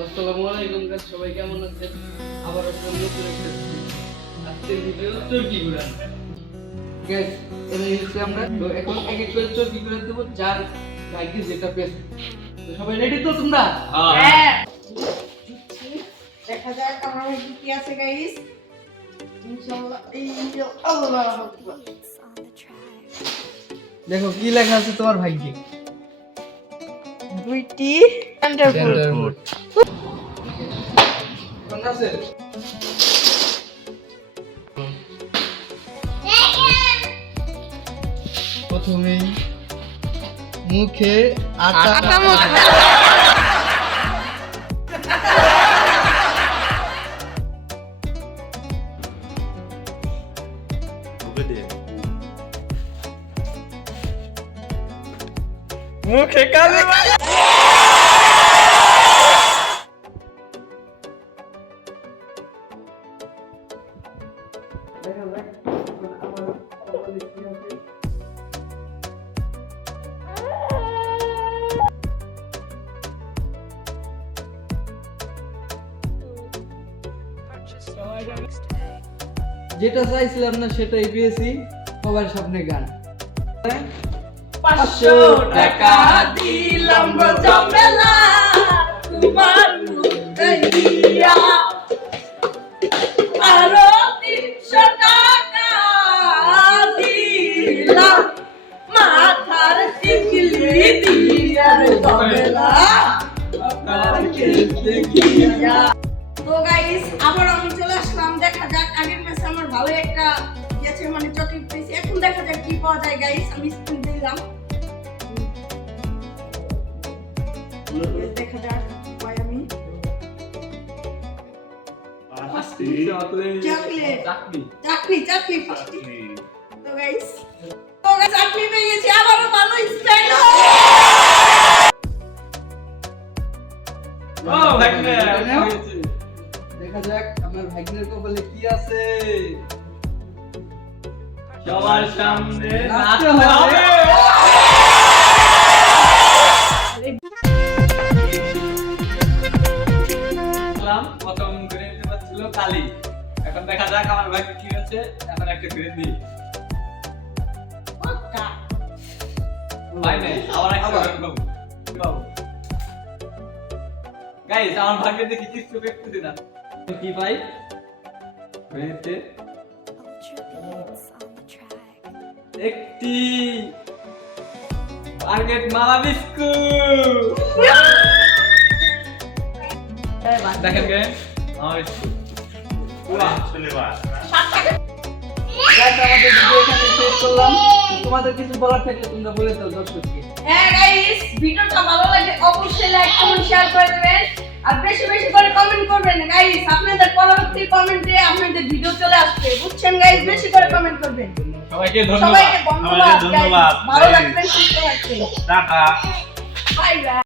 আসসালামু আলাইকুম গাইস, সবাই কেমন আছেন? আবার আসলাম নতুন একটা আজকের ভিডিও চরকি ঘুরান। গাইস এবার হচ্ছে আমরা তো এখন এক এক করে চরকি ঘুরান দেব, যার ভাগ্যে যেটা পেছে। তো সবাই রেডি তো তোমরা? হ্যাঁ। দেখা যাক আমার মধ্যে কি আছে গাইস। ইনশাআল্লাহ এই আল্লাহু আকবার। দেখো কি লেখা আছে তোমার ভাগ্যে। দুইটি সেন্টারফুট। কোন আছে? প্রথমে মুখে আটা মুখে কালি যেটা চাইছিলাম না সেটাই পেয়েছি। সবার সামনে গান। 500 টাকা দিলাম গো জমেলা তোমার মুখে দিয়া, আরো 300 টাকা দিলাম মাথার টিকলি দিয়া রে জমেলা আপনার কেটে গিয়া। তো গাইস আবার আমি চলে আসলাম। দেখা যাক, আগের ম্যাচে আমার ভালো একটা গেছে, মানে চকলেট পেয়েছি। এখন দেখা যাক কি পাওয়া যায় গাইস। আমি স্পিন দিলাম, দেখা যাক কি পাই আমি। চকলেট চাকরি ফার্স্ট। তো গাইস চাকরি পেয়ে গেছি, আবারও ভালো স্টাইল। দেখা যাক আমার ভাগ্নের কপালে কি আছে। সবার সামনে নাচতে নাচতে হবে। হবে। প্রথম করে নিতে পারছিল কালি। এখন দেখা যাক আমার ভাগ্যে কি হচ্ছে। এখন একটা করে দিই। ভাই নেই, আবার একটা করে পাবো। পাবো। গাইস, আমার ভাগ্যে দেখি কিছু দেখতেছি না। কি পাই? হয়েছে একটি টার্গেট মালা বিস্কুট। দেখেন কে আমার বিস্কুট। গাইস আমাদের ভিডিও এখানে শেষ করলাম। তোমাদের কিছু বলার থাকলে তোমরা বলে দাও দর্শককে। হ্যাঁ গাইস, ভিডিওটা ভালো লাগলে অবশ্যই লাইক কমেন্ট শেয়ার করে দিবেন আর বেশি বেশি করে কমেন্ট করবেন গাইস। আপনাদের পরবর্তী কমেন্টে আপনাদের ভিডিও চলে আসবে, বুঝছেন গাইস? বেশি করে কমেন্ট করবেন। সবাইকে ধন্যবাদ। সবাইকে ধন্যবাদ। ধন্যবাদ। ভালো লাগবেন, সুস্থ থাকবেন। টাটা। Bye bye.